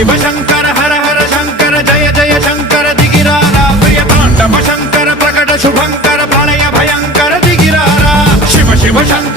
शिव शंकर हर हर शंकर जय जय शंकर दिगिरारा प्रिय तांडव शंकर प्रकट शुभंकर प्रलय भयंकर दिगिरारा शिव शिव शंकर